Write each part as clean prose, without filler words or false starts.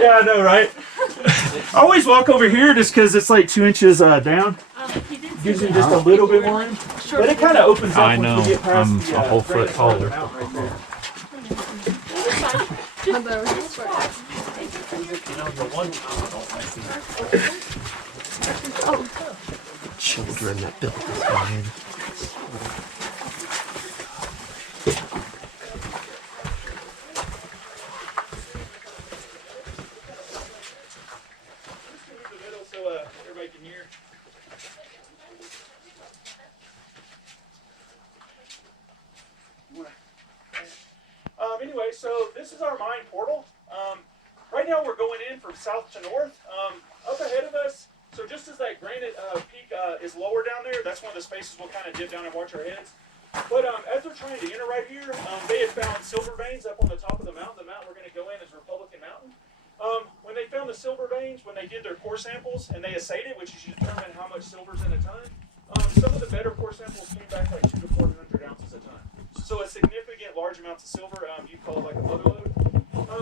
Yeah, I know, right? I always walk over here just because it's like 2 inches down. Gives you just a little bit more room. But it kind of opens up once we get past the, a whole foot taller. Right there. Children that built this mine. Anyway, so this is our mine portal. Right now we're going in from south to north. Up ahead of us, so just as that granite peak is lower down there, that's one of the spaces we'll kind of dip down and watch our heads. But as they're trying to enter right here, they had found silver veins up on the top of the mountain. The mountain we're going to go in is Republican Mountain. When they found the silver veins, when they did their core samples and they assayed it, which is you determine how much silver's in a ton, some of the better core samples came back like 200 to 400 ounces a ton. So a significant large amounts of silver, you call it like a motor load.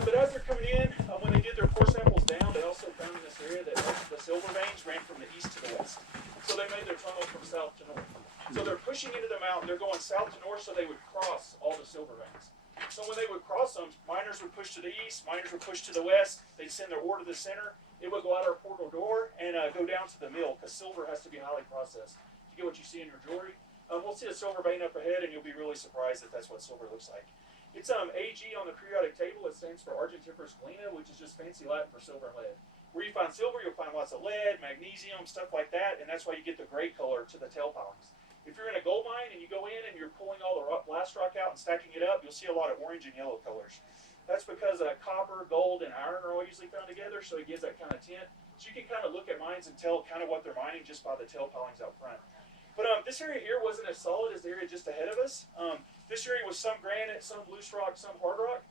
But as they're coming in, when they did their core samples down, they also found in this area that the silver veins ran from the east to the west. So they made their tunnel from south to north. So they're pushing into the mountain, they're going south to north so they would cross all the silver veins. So when they would cross them, miners would push to the east, miners would push to the west, they'd send their ore to the center, it would go out our portal door and go down to the mill, because silver has to be highly processed to get what you see in your jewelry. We'll see a silver vein up ahead, and you'll be really surprised that that's what silver looks like. It's AG on the periodic table. It stands for argentiferous galena, which is just fancy Latin for silver and lead. Where you find silver, you'll find lots of lead, magnesium, stuff like that, and that's why you get the gray color to the tail pilings. If you're in a gold mine and you go in and you're pulling all the blast rock out and stacking it up, you'll see a lot of orange and yellow colors. That's because copper, gold, and iron are all usually found together, so it gives that kind of tint. So you can kind of look at mines and tell kind of what they're mining just by the tail pilings out front. But this area here wasn't as solid as the area just ahead of us. This area was some granite, some loose rock, some hard rock.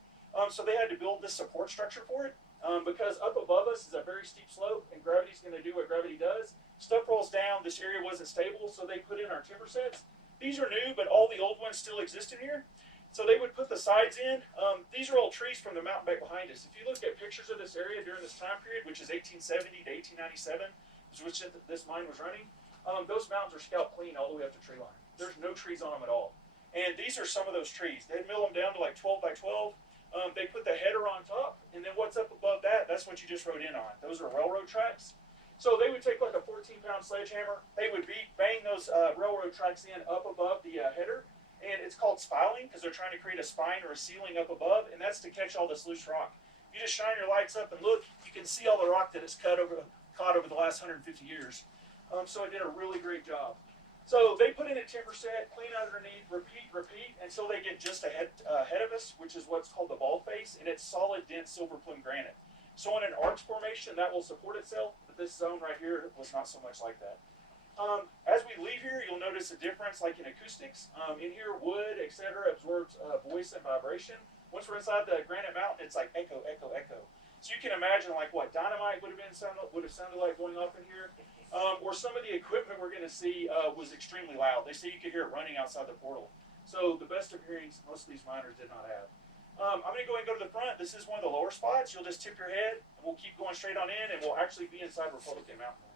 So they had to build this support structure for it because up above us is a very steep slope and gravity's going to do what gravity does. Stuff rolls down. This area wasn't stable, so they put in our timber sets. These are new, but all the old ones still exist in here. So they would put the sides in. These are all trees from the mountain back behind us. If you look at pictures of this area during this time period, which is 1870 to 1897, which this mine was running, those mountains are scalped clean all the way up to tree line. There's no trees on them at all. And these are some of those trees. They'd mill them down to like 12 by 12. They put the header on top, and then what's up above that, that's what you just rode in on. Those are railroad tracks. So they would take like a 14-pound sledgehammer. They would bang those railroad tracks in up above the header. And it's called spiling because they're trying to create a spine or a ceiling up above, and that's to catch all this loose rock. If you just shine your lights up and look, you can see all the rock that it's caught over the last 150 years. So it did a really great job. So they put in a timber set, clean underneath, repeat, until they get just ahead of us, which is what's called the ball face, and it's solid, dense silver plume granite. So in an arch formation, that will support itself, but this zone right here was not so much like that. As we leave here, you'll notice a difference like in acoustics. In here, wood, etc., absorbs voice and vibration. Once we're inside the granite mountain, it's like echo, echo, echo. So you can imagine like what dynamite would have sounded like going off in here. Or some of the equipment we're going to see was extremely loud. They say you could hear it running outside the portal. So the best of hearings most of these miners did not have. I'm going to go ahead and go to the front. This is one of the lower spots. You'll just tip your head, and we'll keep going straight on in, and we'll actually be inside Republican Mountain.